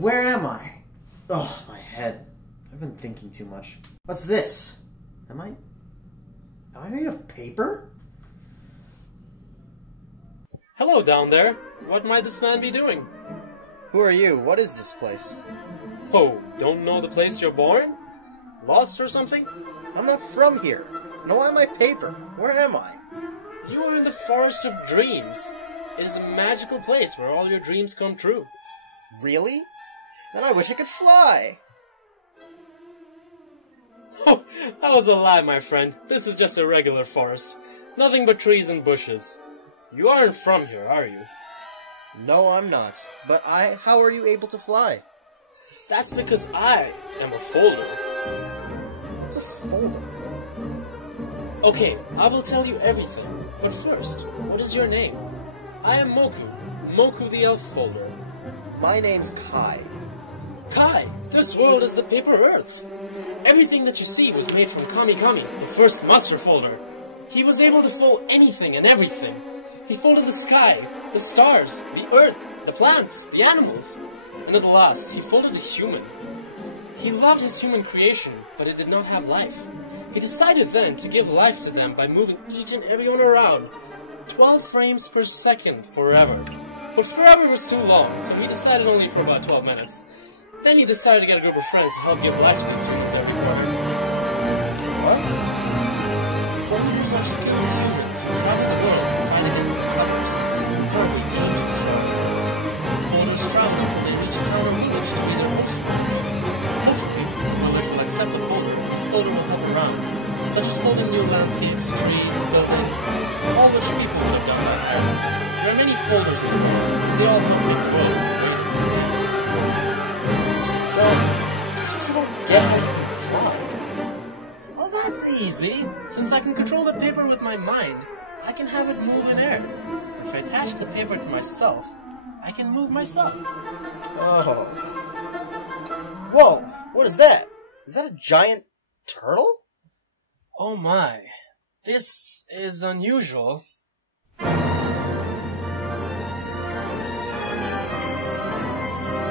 where am I? Oh, my head. I've been thinking too much. What's this? Am I made of paper? Hello down there. What might this man be doing? Who are you? What is this place? Oh, don't know the place you're born? Lost or something? I'm not from here. Nor am I paper. Where am I? You are in the Forest of Dreams. It is a magical place where all your dreams come true. Really? Then I wish I could fly! Oh, that was a lie, my friend. This is just a regular forest. Nothing but trees and bushes. You aren't from here, are you? No, I'm not. But how are you able to fly? That's because I am a folder. What's a folder? Okay, I will tell you everything. But first, what is your name? I am Moku. Moku the Elf Folder. My name's Kai. Kai, this world is the paper earth. Everything that you see was made from Kami Kami, the first master folder. He was able to fold anything and everything. He folded the sky, the stars, the earth, the plants, the animals. And at last, he folded the human. He loved his human creation, but it did not have life. He decided then to give life to them by moving each and every one around 12 frames per second forever. But forever was too long, so he decided only for about 12 minutes. Then he decided to get a group of friends to help give life to these humans every quarter. What? Folders are skilled humans who travel the world to fight against the colors, who currently aim to destroy them. Folders travel until they reach a town or village to be their host homes. Hopefully, the village will accept the folder, and the folder will help around, such as folding new landscapes, trees, buildings, all which people would have done by hand. There are many folders in the world, and they all help make the world as great as it is. So, I still don't get how you can fly. Well, that's easy. Since I can control the paper with my mind, I can have it move in air. If I attach the paper to myself, I can move myself. Oh. Whoa! What is that? Is that a giant turtle? Oh my. This is unusual.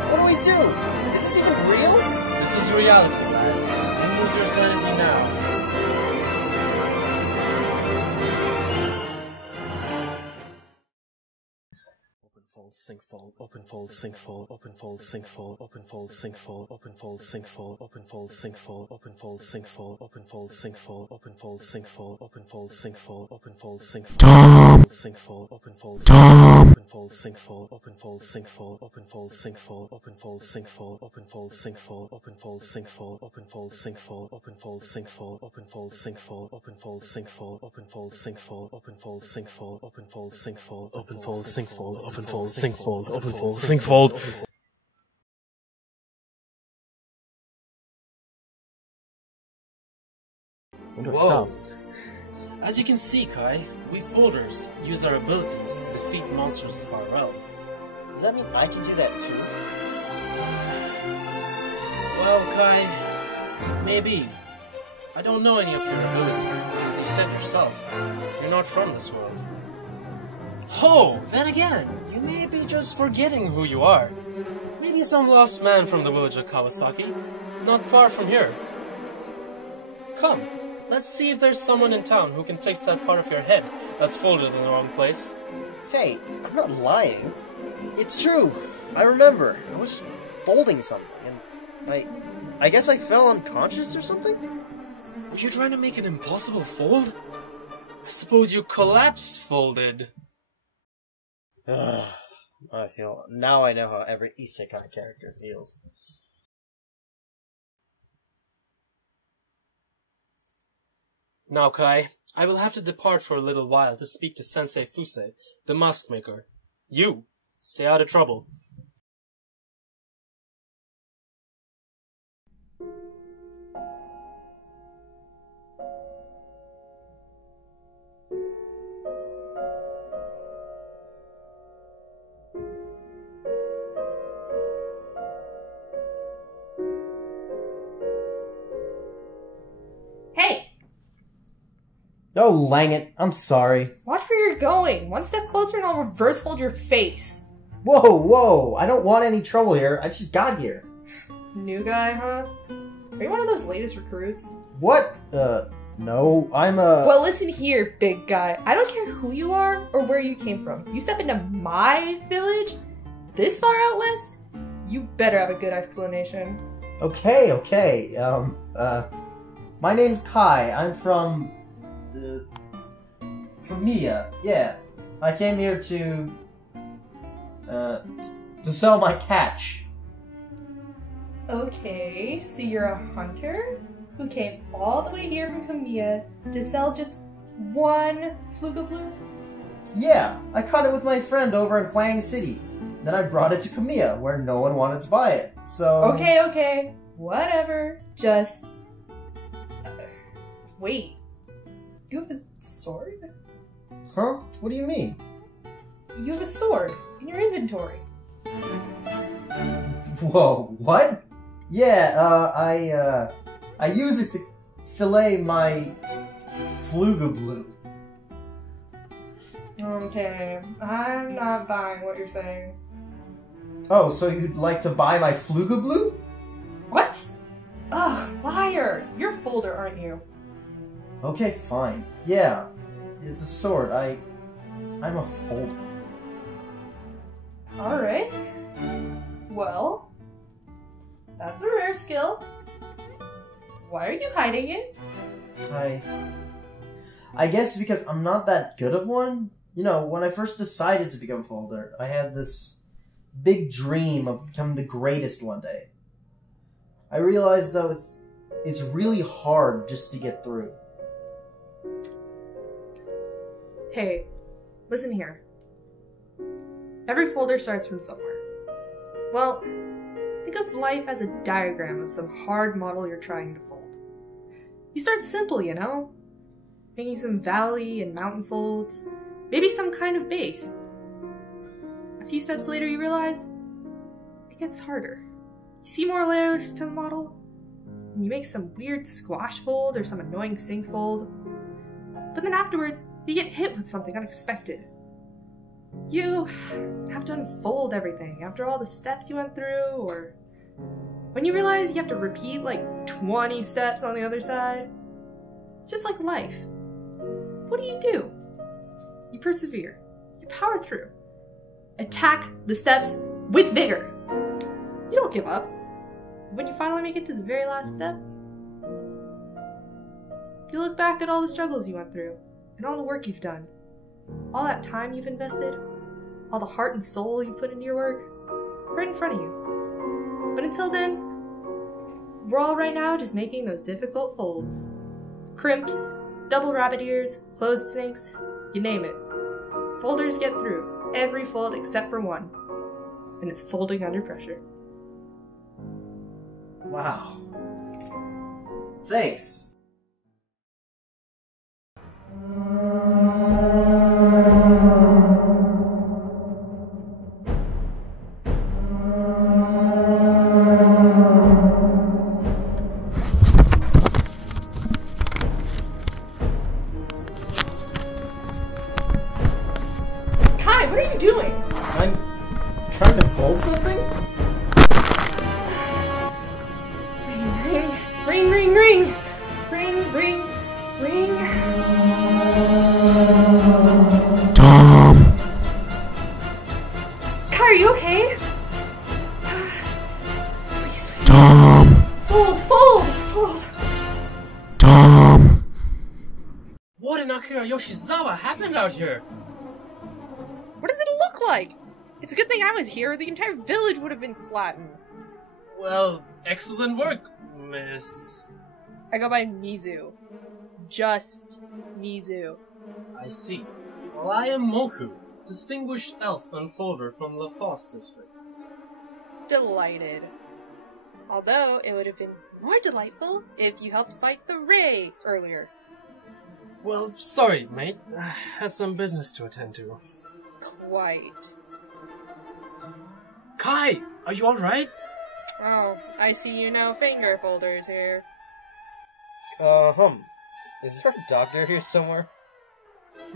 What do we do? Is this even real? This is reality, lad. Don't lose your sanity now. Sync fold, open fold, sync fold, open fold, sync fold, open fold, sync fold, open fold, sync fold, open fold, sync fold, open fold, sync fold, open fold, sync fold, open fold, sync fold, open fold, sync fold, open fold, sync fold, sync fold, open fold, open fold, sync fold, open fold, sync fold, open fold, sync fold, open fold, sync fold, open fold, sync fold, open fold, sync fold, open fold, sync fold, open fold, sync fold, open fold, sync fold, open fold, sync fold, open fold, sync fold, open fold, sync fold, open fold, sync fold, open fold, sync fold, open fold, sync fold, open fold, sync fold. Whoa! As you can see, Kai, we folders use our abilities to defeat monsters of our realm. Does that mean I can do that too? Well, Kai, maybe. I don't know any of your abilities, as you said yourself. You're not from this world. Oh, then again, you may be just forgetting who you are. Maybe some lost man from the village of Kawasaki, not far from here. Come, let's see if there's someone in town who can fix that part of your head that's folded in the wrong place. Hey, I'm not lying. It's true. I remember. I was folding something, and I guess I fell unconscious or something? Were you trying to make an impossible fold? I suppose you collapse folded. Now I know how every isekai character feels. Now, Kai, I will have to depart for a little while to speak to Sensei Fusei, the mask maker. You, stay out of trouble. Oh, lang it. I'm sorry. Watch where you're going. One step closer and I'll reverse fold your face. Whoa, whoa! I don't want any trouble here. I just got here. New guy, huh? Are you one of those latest recruits? What? No, I'm a... Well, listen here, big guy. I don't care who you are or where you came from. You step into my village, this far out west, you better have a good explanation. Okay. My name's Kai. I'm from... Kamiya. Yeah. I came here to sell my catch. Okay, so you're a hunter who came all the way here from Kamiya to sell just one Flugablu? Yeah, I caught it with my friend over in Huang City. Then I brought it to Kamiya, where no one wanted to buy it, so... Okay, whatever. Just... Wait. You have a sword? Huh? What do you mean? You have a sword in your inventory. Whoa, what? Yeah, I use it to fillet my Flugablu. Okay, I'm not buying what you're saying. Oh, so you'd like to buy my Flugablu? What? Ugh, liar! You're a folder, aren't you? Okay, fine. Yeah, it's a sword. I'm a folder. Alright. Well, that's a rare skill. Why are you hiding it? I guess because I'm not that good of one. You know, when I first decided to become a folder, I had this big dream of becoming the greatest one day. I realized, though, it's really hard just to get through. Hey, listen here. Every folder starts from somewhere. Well, think of life as a diagram of some hard model you're trying to fold. You start simple, you know? Making some valley and mountain folds, maybe some kind of base. A few steps later you realize it gets harder. You see more layers to the model, and you make some weird squash fold or some annoying sink fold. But then afterwards, you get hit with something unexpected. You have to unfold everything after all the steps you went through, or when you realize you have to repeat like 20 steps on the other side. Just like life. What do? You persevere. You power through. Attack the steps with vigor. You don't give up. When you finally make it to the very last step, you look back at all the struggles you went through, and all the work you've done. All that time you've invested, all the heart and soul you put into your work, right in front of you. But until then, we're all right now just making those difficult folds. Crimps, double rabbit ears, closed sinks, you name it. Folders get through every fold except for one, and it's folding under pressure. Wow. Thanks. Kai, what are you doing? I'm trying to fold something? Ring, ring, ring! Ring, ring, ring! Tom! Kai, are you okay? Please. Tom! Fold! Tom! What in Akira Yoshizawa happened out here? What does it look like? It's a good thing I was here, or the entire village would have been flattened. Well, excellent work, miss. I go by Mizu. Just Mizu. I see. Well, I am Moku, distinguished elf unfolder from La Fosse district. Delighted. Although, it would have been more delightful if you helped fight the Ray earlier. Well, sorry, mate. I had some business to attend to. Quite. Kai, are you alright? Oh, I see you know finger folders here. Is there a doctor here somewhere?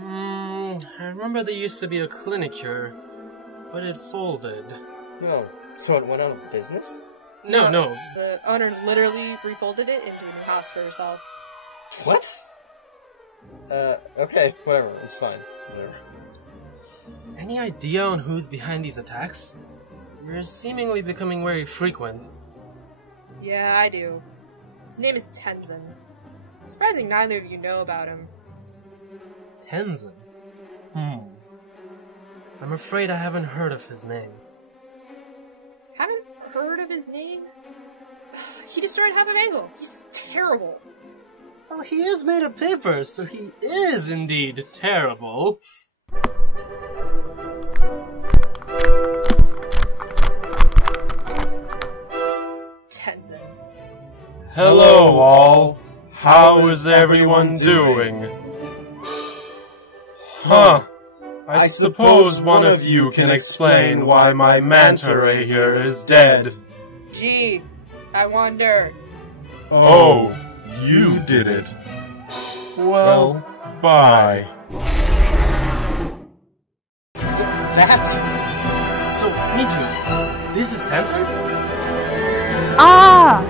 I remember there used to be a clinic here, but it folded. Oh, so it went out of business? No. The owner literally refolded it into a new house for herself. What? Okay, whatever, it's fine. Whatever. Any idea on who's behind these attacks? They're seemingly becoming very frequent. Yeah, I do. His name is Tenzin. Surprising neither of you know about him. Tenzin? I'm afraid I haven't heard of his name. Haven't heard of his name? He destroyed half of Angle. He's terrible. Well, he is made of paper, so he is indeed terrible. Tenzin. Hello all. How is everyone doing? Huh. I suppose one of you can explain why my manta ray here is dead. Gee, I wonder. Oh, you did it. Well, bye. That? So, Mizu, this is Tenzin? Ah!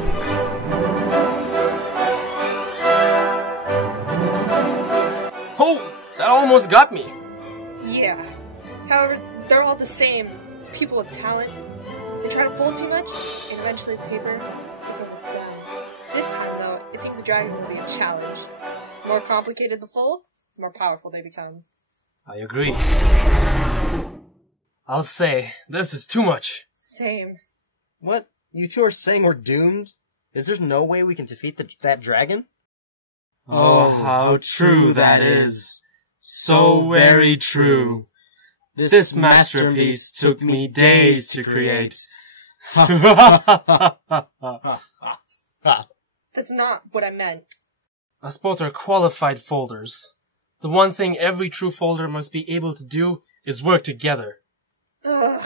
Oh, that almost got me. Yeah. However, they're all the same. People with talent. They try to fold too much, and eventually the paper took over them. This time, though, it seems the dragon will be a challenge. The more complicated the fold, the more powerful they become. I agree. I'll say, this is too much. Same. What? You two are saying we're doomed? Is there no way we can defeat that dragon? Oh, how true that is. So very true. This masterpiece took me days to create. That's not what I meant. Us both are qualified folders. The one thing every true folder must be able to do is work together. Ugh.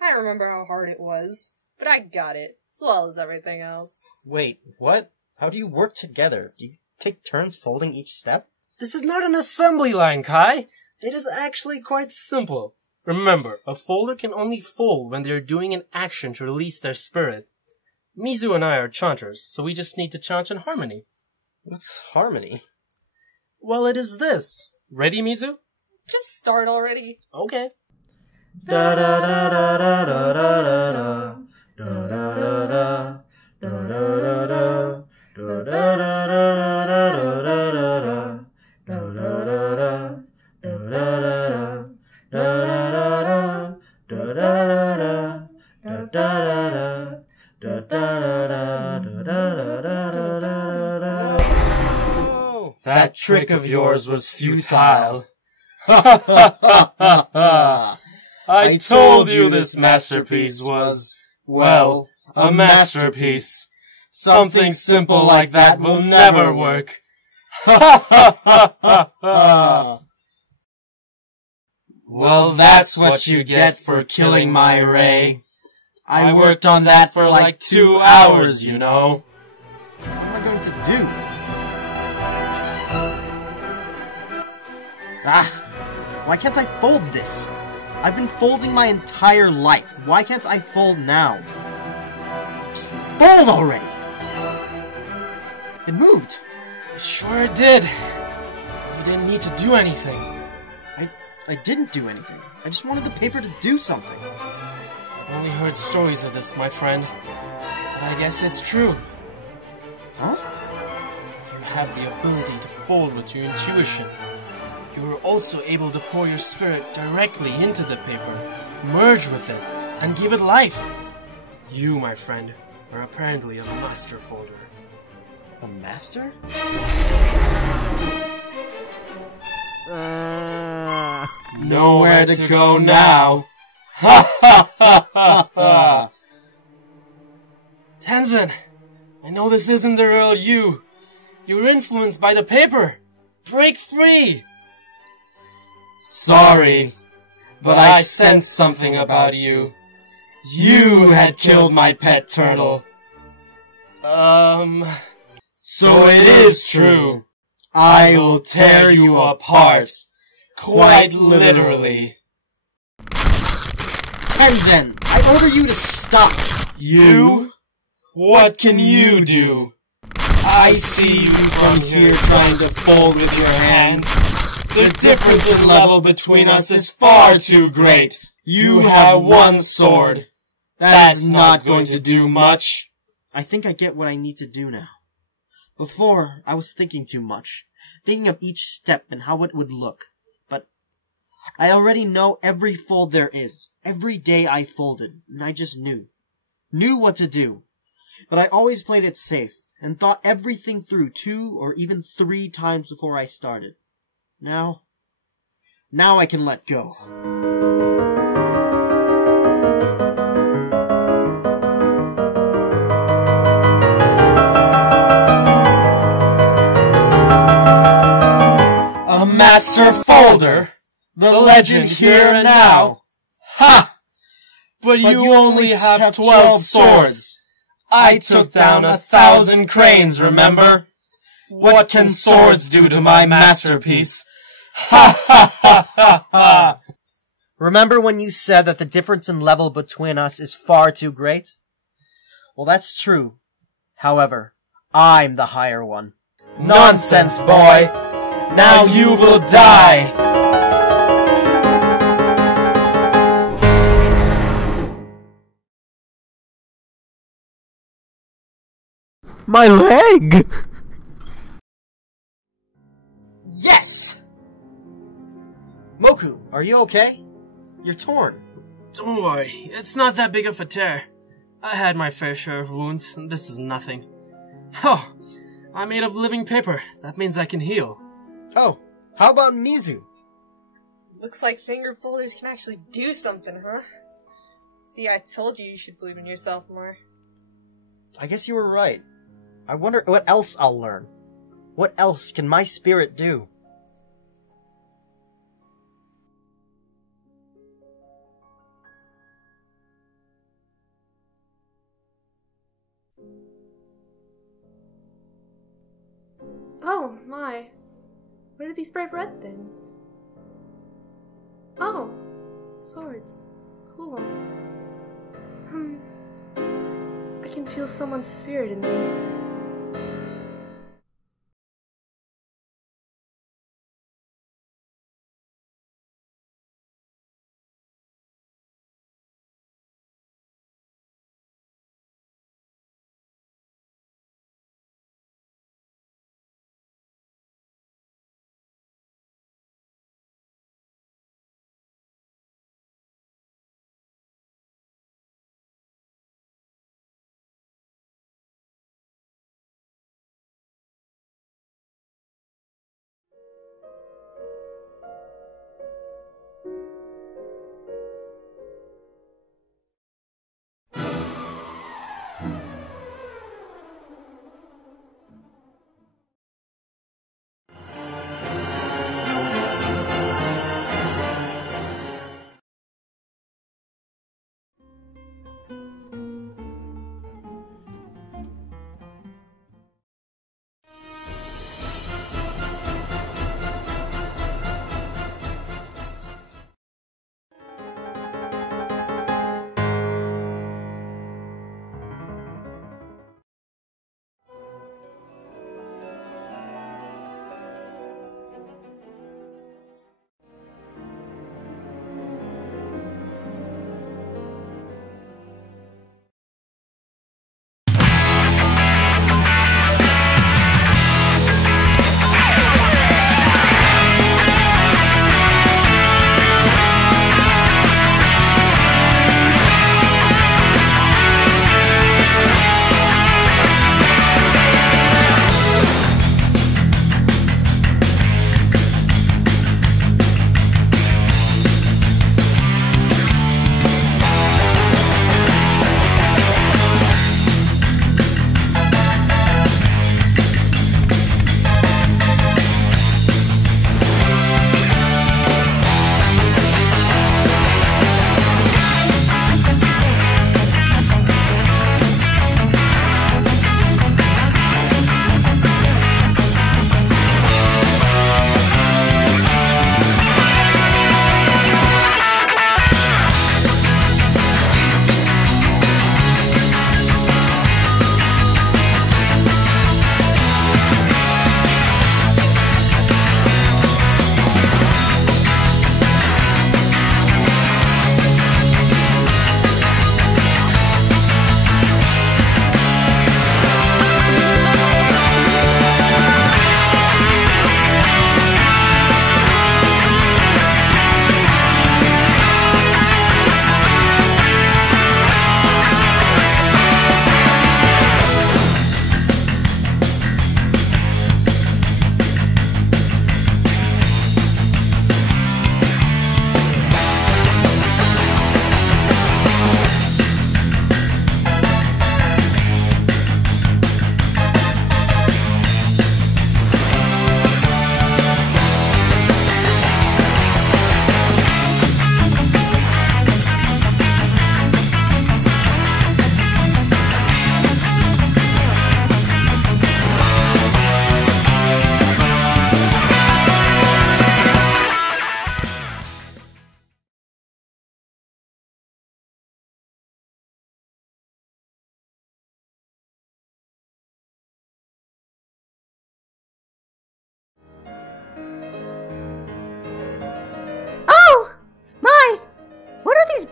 I remember how hard it was, but I got it, as well as everything else. Wait, what? How do you work together? Do you take turns folding each step? This is not an assembly line, Kai. It is actually quite simple. Remember, a folder can only fold when they're doing an action to release their spirit. Mizu and I are chanters, so we just need to chant in harmony. What's harmony? Well, it is this. Ready, Mizu? Just start already. Okay. Da da da da da da da da da da da da da da da That trick of yours was futile. I told you this masterpiece was, well, a masterpiece. Something simple like that will never work. Well, that's what you get for killing my ray. I worked on that for like 2 hours, you know. What am I going to do? Why can't I fold this? I've been folding my entire life. Why can't I fold now? Just fold already! It moved. Sure it did. You didn't need to do anything. I didn't do anything. I just wanted the paper to do something. I've only heard stories of this, my friend. But I guess it's true. Huh? You have the ability to fold with your intuition. You are also able to pour your spirit directly into the paper, merge with it, and give it life. You, my friend, are apparently a master folder. A master? Nowhere to go now. Ha ha ha ha ha! Tenzin, I know this isn't the real you. You're influenced by the paper. Break free! Sorry, but I sensed something about you. You had killed my pet turtle. So it is true. I will tear you apart. Quite literally. Tenzin, I order you to stop. You? What can you do? I see you from here trying to fold with your hands. The difference in level between us is far too great. You have one sword. That's not going to do much. I think I get what I need to do now. Before, I was thinking too much, thinking of each step and how it would look. But I already know every fold there is. Every day I folded, and I just knew what to do. But I always played it safe, and thought everything through 2 or even 3 times before I started. Now I can let go. A master folder? The legend here and now. Ha! But you only have 12 swords. I took down 1,000 cranes, remember? What can swords do to my masterpiece? Ha ha ha ha ha! Remember when you said that the difference in level between us is far too great? Well, that's true. However, I'm the higher one. Nonsense, boy! Now you will die! My leg! Yes! Moku, are you okay? You're torn. Don't worry, it's not that big of a tear. I had my fair share of wounds, and this is nothing. Oh, I'm made of living paper. That means I can heal. Oh, how about Mizu? Looks like finger folders can actually do something, huh? See, I told you should believe in yourself more. I guess you were right. I wonder what else I'll learn. What else can my spirit do? Oh, my. What are these bright red things? Oh, swords. Cool. I can feel someone's spirit in these.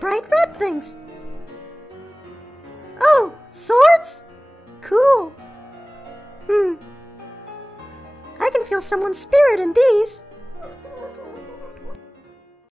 bright red things. Oh, swords? Cool. I can feel someone's spirit in these.